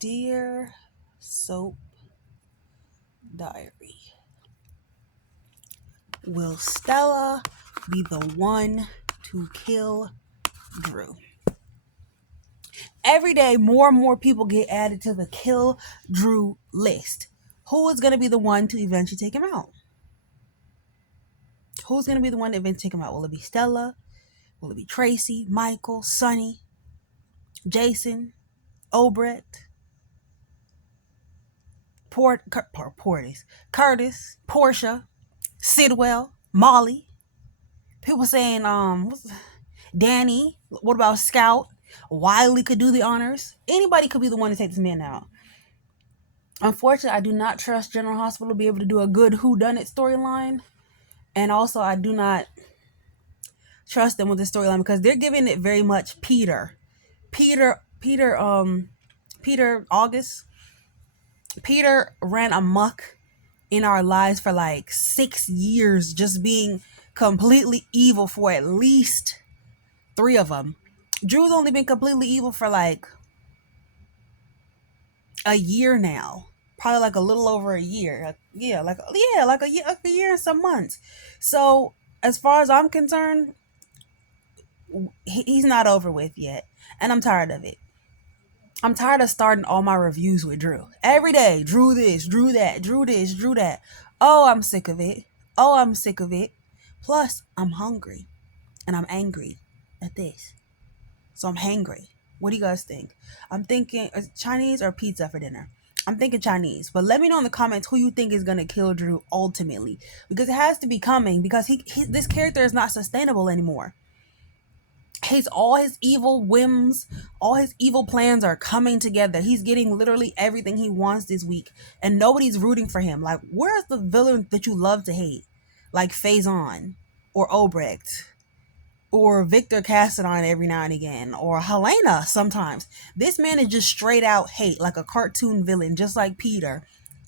Dear Soap Diary, will Stella be the one to kill Drew? Every day, more and more people get added to the kill Drew list. Who is going to be the one to eventually take him out? Who's going to be the one to eventually take him out? Will it be Stella? Will it be Tracy, Michael, Sonny, Jason, Obrecht, Curtis, Portia, Sidwell, Molly? People saying, Danny. What about Scout? Wiley could do the honors. Anybody could be the one to take this man out. Unfortunately, I do not trust General Hospital to be able to do a good whodunit storyline. And also, I do not trust them with the storyline because they're giving it very much Peter August. Peter ran amok in our lives for like 6 years, just being completely evil for at least 3 of them. Drew's only been completely evil for like a year now. Probably like a little over a year. Like a year and some months. So as far as I'm concerned, he's not over with yet. And I'm tired of it. I'm tired of starting all my reviews with Drew. Every day, Drew this, Drew that, Drew this, Drew that. Oh, I'm sick of it. Oh, I'm sick of it. Plus, I'm hungry. And I'm angry at this. So I'm hangry. What do you guys think? I'm thinking Chinese or pizza for dinner. I'm thinking Chinese. But let me know in the comments who you think is going to kill Drew ultimately. Because it has to be coming. Because this character is not sustainable anymore. All his evil whims, all his evil plans are coming together. He's getting literally everything he wants this week. And nobody's rooting for him. Like, where's the villain that you love to hate? Like Faison or Obrecht. Or Victor Cassadine every now and again, or Helena sometimes. This man is just straight out hate, like a cartoon villain, just like Peter.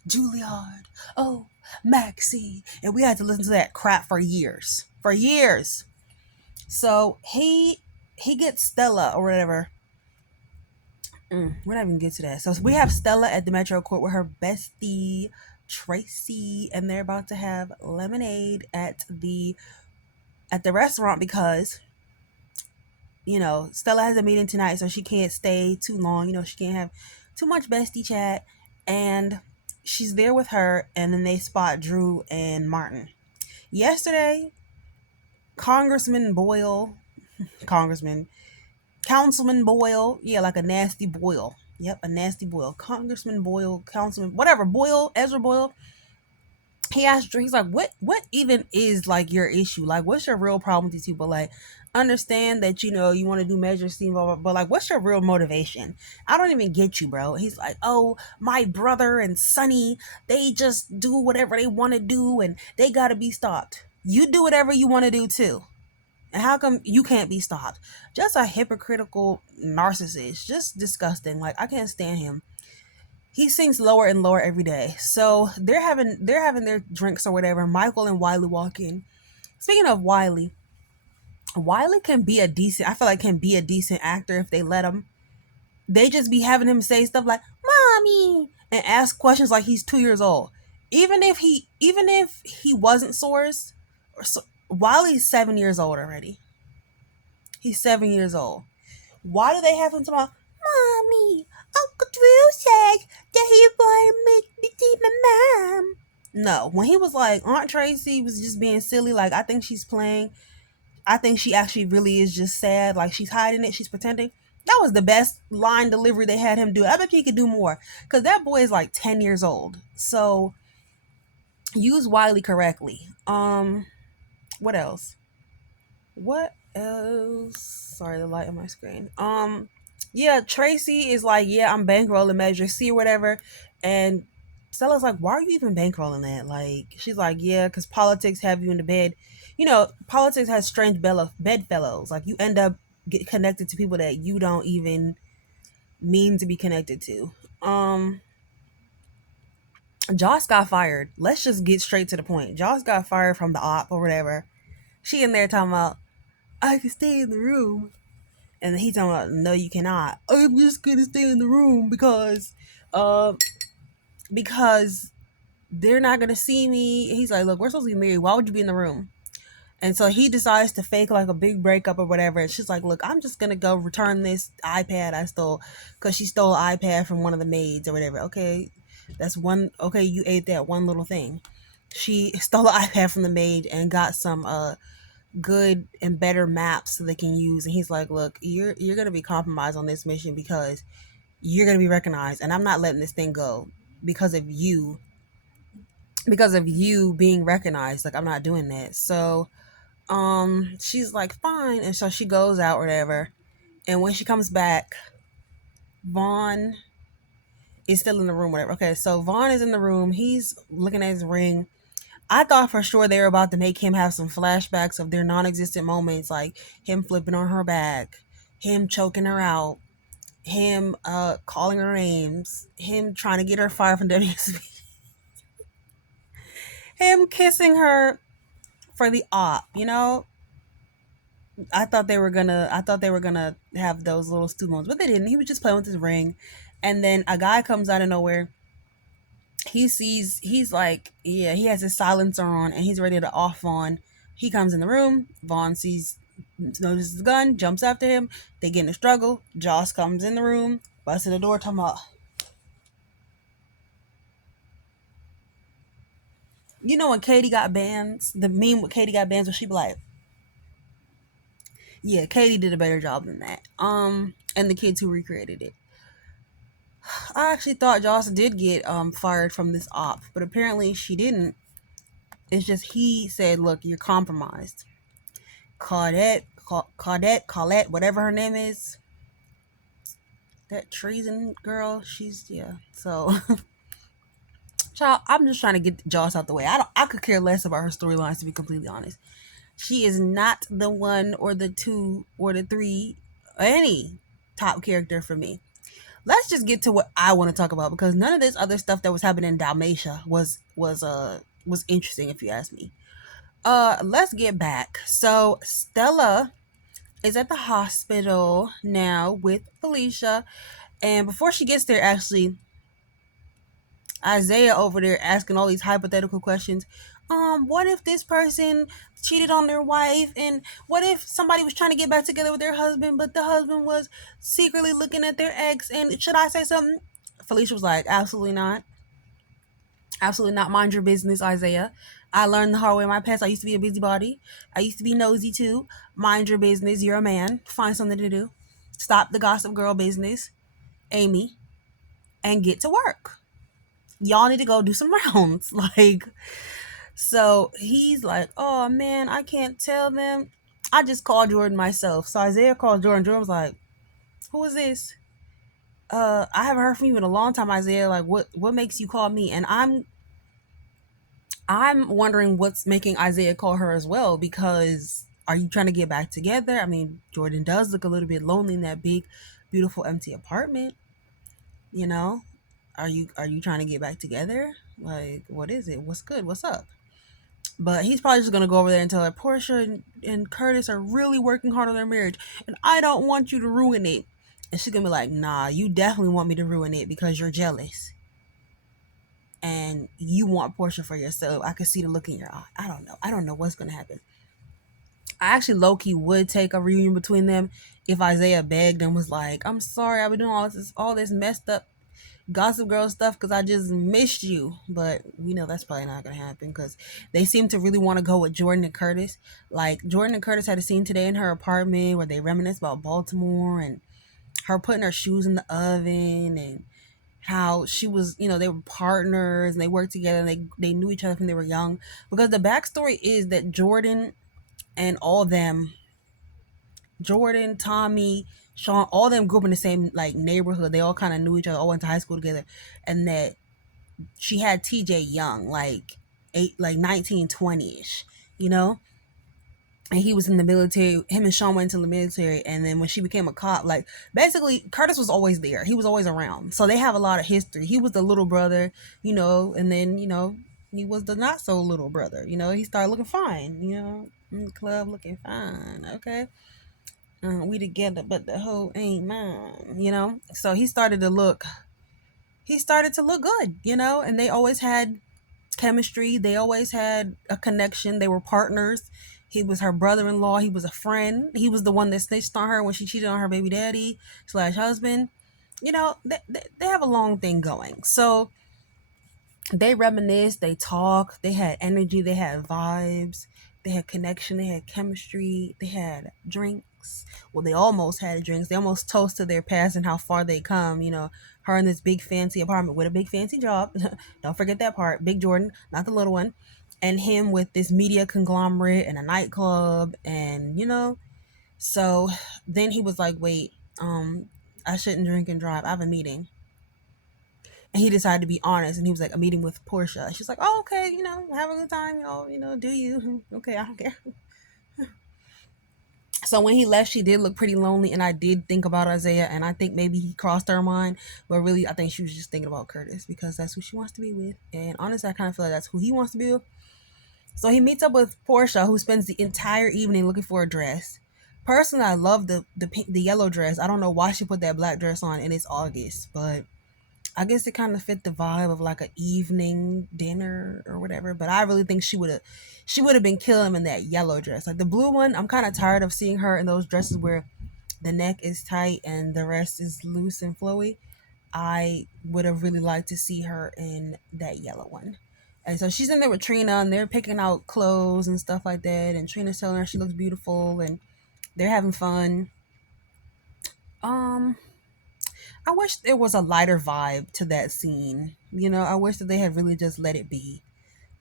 Juilliard, oh, Maxie. And we had to listen to that crap for years. For years. So he gets Stella or whatever. We're not even get to that. So we have Stella at the Metro Court with her bestie Tracy, and they're about to have lemonade at the restaurant because, Stella has a meeting tonight, so she can't stay too long. She can't have too much bestie chat. And she's there with her, and then they spot Drew and Martin. Yesterday, Councilman Boyle, like a nasty Boyle. Yep, a nasty Boyle. Congressman Boyle, Councilman, whatever, Boyle, Ezra Boyle. He asked Drew, he's like, what even is like your issue? Like, what's your real problem with these people? Like, understand that, you want to do measures, but like, what's your real motivation? I don't even get you, bro. He's like, oh, my brother and Sonny, they just do whatever they want to do and they got to be stopped. You do whatever you want to do too. And how come you can't be stopped? Just a hypocritical narcissist. Just disgusting. Like, I can't stand him. He sinks lower and lower every day. So they're having their drinks or whatever. Michael and Wiley walk in. Speaking of Wiley can be a decent actor if they let him. They just be having him say stuff like "mommy" and ask questions like he's 2 years old. Even if he wasn't Source, Wiley's 7 years old already. He's 7 years old. Why do they have him talk about "mommy"? Uncle Drew said that he wanted to make me see my mom. No, when he was like, Aunt Tracy was just being silly. Like, I think she's playing. I think she actually really is just sad. Like, she's hiding it. She's pretending. That was the best line delivery they had him do. I bet he could do more. Because that boy is like 10 years old. So, use Wiley correctly. What else? Sorry, the light on my screen. Yeah, Tracy is like, yeah, I'm bankrolling Measure C or whatever. And Stella's like, why are you even bankrolling that? Like, she's like, yeah, because politics have you in the bed. Politics has strange bedfellows. Like, you end up get connected to people that you don't even mean to be connected to. Joss got fired. Let's just get straight to the point. Joss got fired from the op or whatever. She in there talking about, I can stay in the room And he's talking about, no, you cannot. I'm just gonna stay in the room uh, because they're not gonna see me. He's like, look, we're supposed to be married. Why would you be in the room? And so he decides to fake like a big breakup or whatever. And she's like, look, I'm just gonna go return this iPad I stole, because she stole an iPad from one of the maids or whatever. Okay, that's one. Okay, you ate that one little thing. She stole an iPad from the maid and got some good and better maps so they can use. And he's like, look, you're gonna be compromised on this mission because you're gonna be recognized, and I'm not letting this thing go because of you. Because of you being recognized, like I'm not doing that. So she's like, fine. And so she goes out or whatever. And when she comes back, Vaughn is still in the room, whatever. Okay, so Vaughn is in the room. He's looking at his ring. I thought for sure they were about to make him have some flashbacks of their non-existent moments, like him flipping on her back, him choking her out, him calling her names, him trying to get her fired from WSB, him kissing her for the op, you know. I thought they were gonna have those little stu moments, but they didn't. He was just playing with his ring, and then a guy comes out of nowhere. He's like, yeah, he has his silencer on and he's ready to off Vaughn. He comes in the room. Vaughn notices the gun, jumps after him. They get in a struggle. Joss comes in the room, busts in the door, talking about, you know, when Katie got bands, the meme with Katie got bands, where she be like, yeah, Katie did a better job than that. And the kids who recreated it. I actually thought Joss did get fired from this op, but apparently she didn't. It's just he said, look, you're compromised. Claudette, whatever her name is, that treason girl, she's, yeah. So, child, I'm just trying to get Joss out the way. I could care less about her storylines, to be completely honest. She is not the one or the two or the three or any top character for me. Let's just get to what I want to talk about, because none of this other stuff that was happening in Dalmatia was interesting, if you ask me. Let's get back. So Stella is at the hospital now with Felicia, and before she gets there, actually, Isaiah over there asking all these hypothetical questions. What if this person cheated on their wife? And what if somebody was trying to get back together with their husband, but the husband was secretly looking at their ex? And should I say something? Felicia was like, absolutely not. Absolutely not. Mind your business, Isaiah. I learned the hard way in my past. I used to be a busybody. I used to be nosy too. Mind your business. You're a man. Find something to do. Stop the gossip girl business, Amy, and get to work. Y'all need to go do some rounds. Like, so he's like, oh man, I can't tell them. I just called Jordan myself. So Isaiah called Jordan. Jordan was like, who is this? I haven't heard from you in a long time, Isaiah. Like, what makes you call me? And I'm wondering what's making Isaiah call her as well, because are you trying to get back together? I mean, Jordan does look a little bit lonely in that big, beautiful, empty apartment. You know, are you trying to get back together? Like, what is it? What's good? What's up? But he's probably just gonna go over there and tell her Portia and Curtis are really working hard on their marriage, and I don't want you to ruin it. And she's gonna be like, nah, you definitely want me to ruin it because you're jealous. And you want Portia for yourself. I could see the look in your eye. I don't know. I don't know what's gonna happen. I actually low-key would take a reunion between them if Isaiah begged and was like, I'm sorry, I've been doing all this messed up Gossip Girl stuff because I just missed you. But we know that's probably not gonna happen because they seem to really want to go with Jordan and Curtis. Like, Jordan and Curtis had a scene today in her apartment where they reminisce about Baltimore and her putting her shoes in the oven, and how she was, they were partners and they worked together and they knew each other when they were young. Because the backstory is that and all them, Jordan, Tommy, Sean, all them grew up in the same like neighborhood. They all kind of knew each other, all went to high school together. And that she had TJ young, like 1920ish, you know? And he was in the military. Him and Sean went into the military, and then when she became a cop, like, basically Curtis was always there. He was always around, so they have a lot of history. He was the little brother, and then he was the not so little brother. He started looking fine, in the club looking fine. Okay, We together, but the hoe ain't mine. You know. So he started to look good. You know, and they always had chemistry. They always had a connection. They were partners. He was her brother-in-law. He was a friend. He was the one that snitched on her when she cheated on her baby daddy slash husband. You know, they have a long thing going. So they reminisce, they talk, they had energy, they had vibes, they had connection, they had chemistry, they had drinks. Well, they almost had drinks. They almost toasted their past and how far they come. You know, her in this big fancy apartment with a big fancy job. Don't forget that part. Big Jordan, not the little one. And him with this media conglomerate and a nightclub. And, so then he was like, wait, I shouldn't drink and drive. I have a meeting. And he decided to be honest, and he was like, a meeting with Portia. She's like, oh, okay, have a good time, do you? Okay, I don't care. So when he left, she did look pretty lonely, and I did think about Isaiah, and I think maybe he crossed her mind, but really, I think she was just thinking about Curtis because that's who she wants to be with. And honestly, I kind of feel like that's who he wants to be with. So he meets up with Portia, who spends the entire evening looking for a dress. Personally, I love the yellow dress. I don't know why she put that black dress on, and it's August, but I guess it kind of fit the vibe of like an evening dinner or whatever. But I really think she would have been killing him in that yellow dress. Like the blue one, I'm kind of tired of seeing her in those dresses where the neck is tight and the rest is loose and flowy. I would have really liked to see her in that yellow one. And so she's in there with Trina, and they're picking out clothes and stuff like that. And Trina's telling her she looks beautiful, and they're having fun. Um, I wish there was a lighter vibe to that scene. I wish that they had really just let it be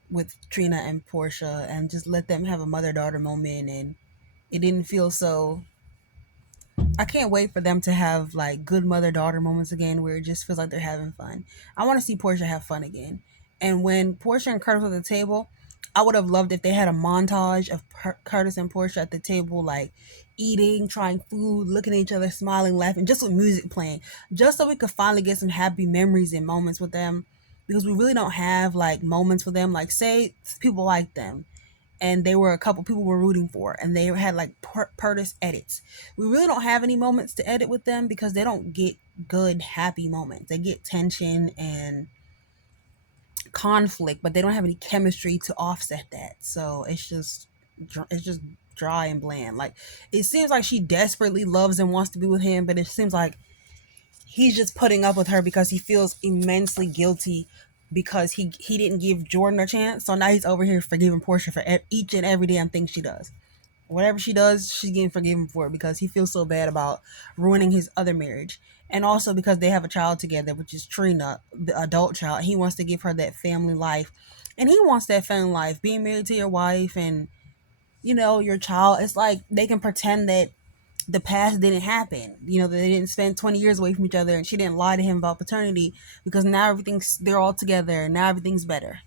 with Trina and Portia and just let them have a mother daughter moment, and it didn't feel so. I can't wait for them to have like good mother daughter moments again where it just feels like they're having fun. I want to see Portia have fun again. And when Portia and Curtis were at the table, I would have loved if they had a montage of Curtis and Portia at the table, like eating, trying food, looking at each other, smiling, laughing, just with music playing, just so we could finally get some happy memories and moments with them. Because we really don't have like moments with them. Like, say people like them and they were a couple people were rooting for, and they had like Purtis edits. We really don't have any moments to edit with them because they don't get good happy moments. They get tension and conflict, but they don't have any chemistry to offset that. So it's just dry and bland. Like, it seems like she desperately loves and wants to be with him, but it seems like he's just putting up with her because he feels immensely guilty because he didn't give Jordan a chance. So now he's over here forgiving Portia for each and every damn thing she does. Whatever she does, she's getting forgiven for it because he feels so bad about ruining his other marriage. And also because they have a child together, which is Trina, the adult child. He wants to give her that family life. And he wants that family life. Being married to your wife and, your child. It's like they can pretend that the past didn't happen. They didn't spend 20 years away from each other, and she didn't lie to him about paternity because now they're all together and now everything's better.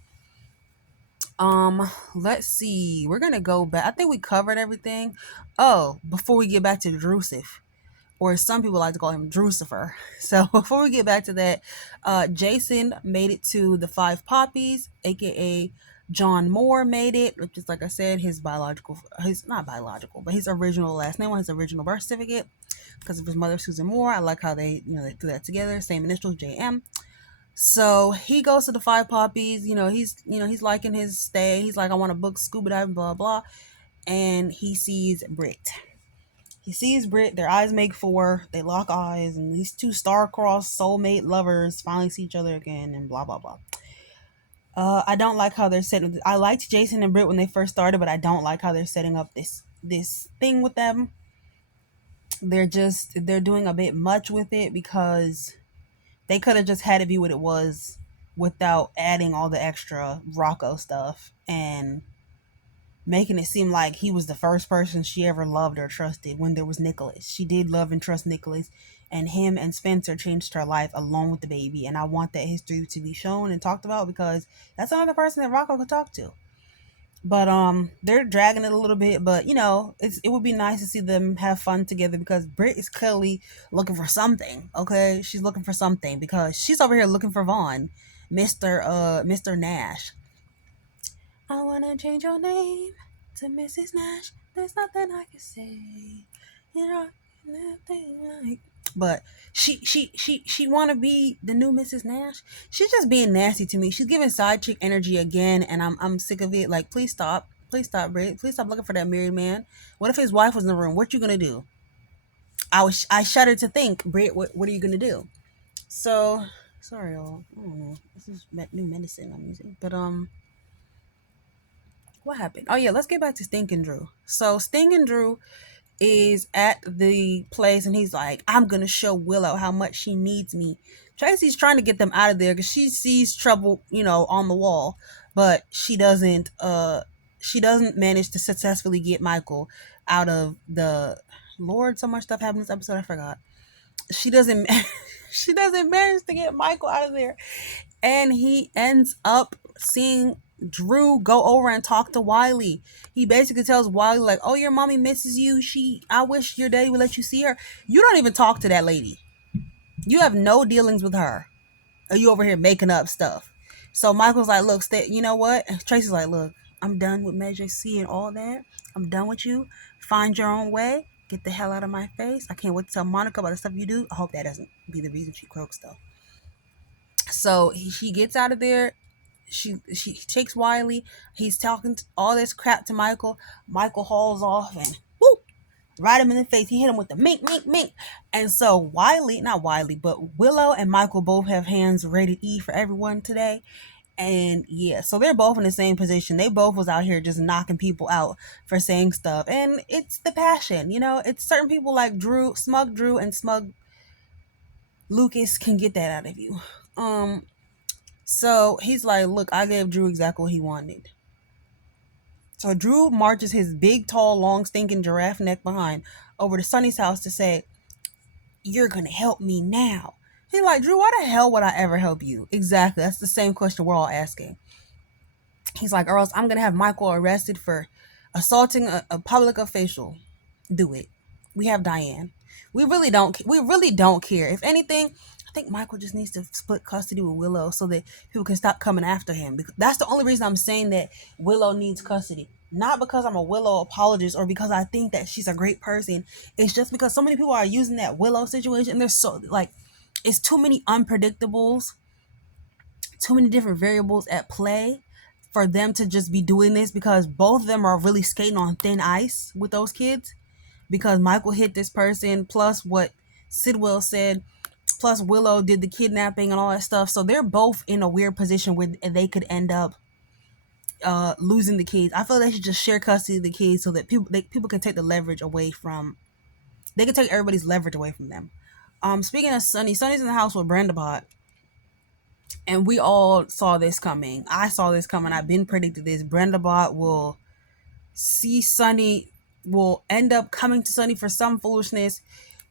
Let's see. We're gonna go back. I think we covered everything. Oh, before we get back to Drusif, or some people like to call him Drucifer. So before we get back to that, Jason made it to the Five Poppies, aka John Moore made it, which is, like I said, his not biological, but his original last name on his original birth certificate because of his mother, Susan Moore. I like how they threw that together. Same initials, JM. So he goes to the Five Poppies. He's liking his stay. He's like, I want to book scuba diving, blah blah. And he sees Brit. He sees Brit. Their eyes make four. They lock eyes, and these two star-crossed soulmate lovers finally see each other again, and blah blah blah. I don't like how they're setting. I liked Jason and Brit when they first started, but I don't like how they're setting up this thing with them. They're doing a bit much with it because they could have just had it be what it was without adding all the extra Rocco stuff and making it seem like he was the first person she ever loved or trusted when there was Nicholas. She did love and trust Nicholas, and him and Spencer changed her life along with the baby. And I want that history to be shown and talked about because that's another person that Rocco could talk to. But they're dragging it a little bit. But it would be nice to see them have fun together because Britt is clearly looking for something. Okay, she's looking for something because she's over here looking for Vaughn, Mr. Nash. I wanna change your name to Mrs. Nash. There's nothing I can say. You know, nothing like. But she want to be the new Mrs. Nash. She's just being nasty to me. She's giving side chick energy again, and I'm sick of it. Like, please stop, Britt. Please stop looking for that married man. What if his wife was in the room? What you gonna do? I shudder to think, Britt. What are you gonna do? So sorry, y'all. I don't know. This is new medicine I'm using, but what happened? Oh yeah, let's get back to Stinking Drew. So Stinking Drew is at the place and he's like, I'm gonna show Willow how much she needs me. Tracy's trying to get them out of there because she sees trouble, on the wall, but she doesn't manage to successfully get Michael out of the Lord. So much stuff happened this episode, I forgot. She doesn't she doesn't manage to get Michael out of there. And he ends up seeing Drew go over and talk to Wiley. He basically tells Wiley, like, oh, your mommy misses you. I wish your daddy would let you see her. You don't even talk to that lady. You have no dealings with her. Are you over here making up stuff? So Michael's like, look, you know what? And Tracy's like, look, I'm done with Major C and all that. I'm done with you. Find your own way. Get the hell out of my face. I can't wait to tell Monica about the stuff you do. I hope that doesn't be the reason she croaks, though. So she gets out of there. She takes Wiley. He's talking all this crap to Michael. Michael hauls off and whoo, right him in the face. He hit him with the mink, mink, mink. And so not Wiley, but Willow and Michael both have hands rated E for everyone today. And yeah, so they're both in the same position. They both was out here just knocking people out for saying stuff. And it's the passion, it's certain people like Smug Drew and Smug Lucas can get that out of you. So he's like, look, I gave Drew exactly what he wanted. So Drew marches his big, tall, long, stinking giraffe neck behind over to Sonny's house to say, you're going to help me now. He's like, Drew, why the hell would I ever help you? Exactly. That's the same question we're all asking. He's like, or else I'm going to have Michael arrested for assaulting a public official. Do it. We have Diane. We really don't care. If anything, I think Michael just needs to split custody with Willow so that people can stop coming after him. Because that's the only reason I'm saying that Willow needs custody. Not because I'm a Willow apologist or because I think that she's a great person. It's just because so many people are using that Willow situation. There's it's too many unpredictables, too many different variables at play for them to just be doing this, because both of them are really skating on thin ice with those kids, because Michael hit this person, plus what Sidwell said, plus Willow did the kidnapping and all that stuff. So they're both in a weird position where they could end up losing the kids. I feel they should just share custody of the kids so that people can take the leverage away from. They can take everybody's leverage away from them. Speaking of Sonny's in the house with Brenda Bot, and we all saw this coming. I saw this coming. I've been predicted this. Brenda Bot will see Sonny, will end up coming to Sonny for some foolishness.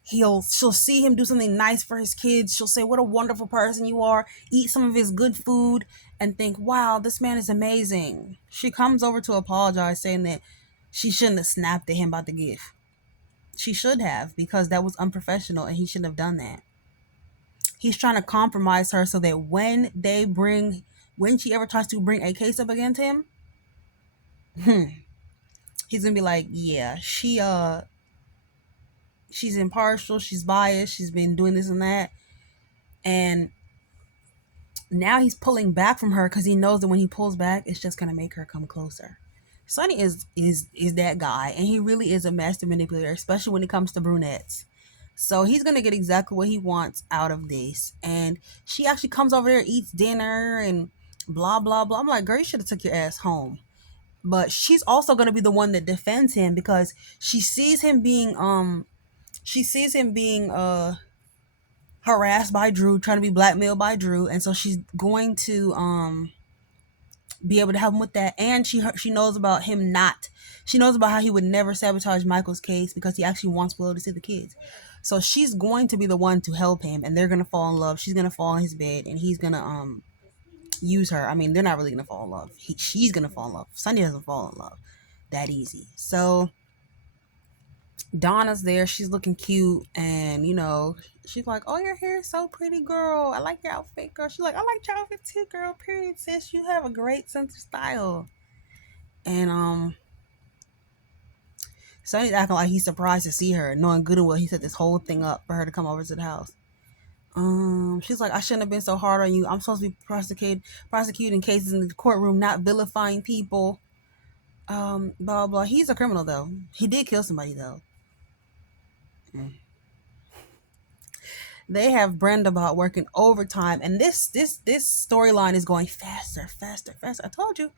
She'll see him do something nice for his kids. She'll say, what a wonderful person you are. Eat some of his good food and think, wow, this man is amazing. She comes over to apologize, saying that she shouldn't have snapped at him about the gift. She should have, because that was unprofessional and he shouldn't have done that. He's trying to compromise her so that when she ever tries to bring a case up against him, he's gonna be like, yeah, she's impartial, she's biased, she's been doing this and that. And now he's pulling back from her because he knows that when he pulls back, it's just gonna make her come closer. Sonny is that guy, and he really is a master manipulator, especially when it comes to brunettes. So he's gonna get exactly what he wants out of this. And she actually comes over there, eats dinner, and blah blah blah. I'm like, girl, you should have took your ass home. But she's also gonna be the one that defends him, because she sees him being harassed by Drew, trying to be blackmailed by Drew, and so she's going to be able to help him with that. And she knows about him she knows about how he would never sabotage Michael's case because he actually wants Willow to see the kids. So she's going to be the one to help him, and they're gonna fall in love. She's gonna fall in his bed, and he's gonna use her. I mean, they're not really gonna fall in love. She's gonna fall in love. Sonny doesn't fall in love that easy. So Donna's there. She's looking cute, and she's like, "Oh, your hair is so pretty, girl. I like your outfit, girl." She's like, "I like your outfit too, girl. Period, sis. You have a great sense of style." And Sonny's acting like he's surprised to see her, knowing good and well he set this whole thing up for her to come over to the house. She's like, I shouldn't have been so hard on you. I'm supposed to be prosecuting cases in the courtroom, not vilifying people. Blah blah. He's a criminal though. He did kill somebody though. Mm. They have Brenda about working overtime, and this storyline is going faster, faster, faster. I told you,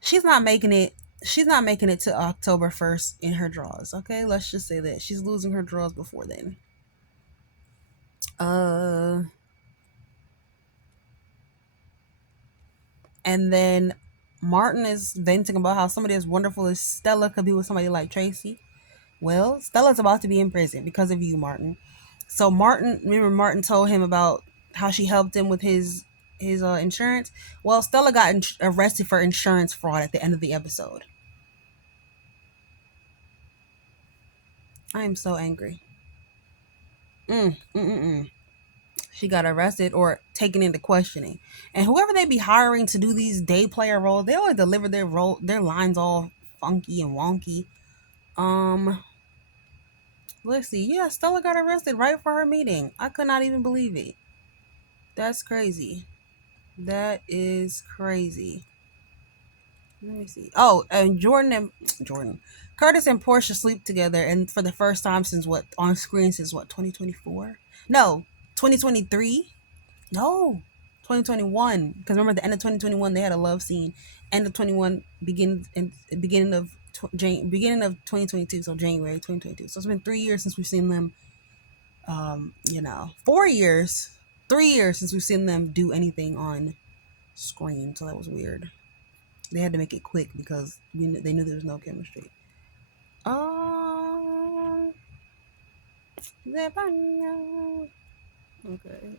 she's not making it. She's not making it to October 1st in her draws. Okay, let's just say that she's losing her draws before then. Uh, and then Martin is venting about how somebody as wonderful as Stella could be with somebody like Tracy. Well, Stella's about to be in prison because of you, Martin. So remember Martin told him about how she helped him with his insurance. Well, Stella got arrested for insurance fraud at the end of the episode. I am so angry. Mm, mm, mm, mm. She got arrested or taken into questioning, and whoever they be hiring to do these day player roles, they always deliver their lines all funky and wonky. Um, let's see. Yeah, Stella got arrested right for her meeting. I could not even believe it. That's crazy. That is crazy. Let me see. Oh, and Jordan, Curtis and Portia sleep together, and for the first time since what on screen since what 2024? No, 2023. No, 2021. Because remember, the end of 2021 they had a love scene. End of 21 beginning of beginning of 2022. So January 2022. So it's been 3 years since we've seen them. 4 years, 3 years since we've seen them do anything on screen. So that was weird. They had to make it quick because they knew there was no chemistry. Um, okay.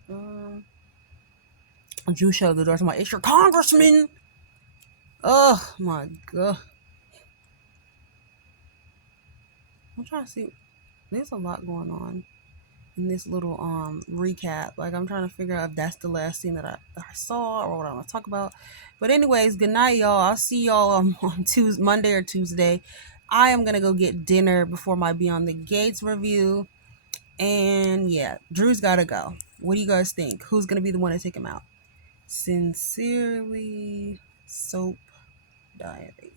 Drew showed the door. I'm like, it's your congressman. Oh my god. I'm trying to see. There's a lot going on in this little recap. Like I'm trying to figure out if that's the last scene that I saw or what I want to talk about. But anyways, good night, y'all. I'll see y'all on Tuesday, Monday or Tuesday. I am gonna go get dinner before my Beyond the Gates review. And yeah, Drew's gotta go. What do you guys think? Who's gonna be the one to take him out? Sincerely, Soap Diary.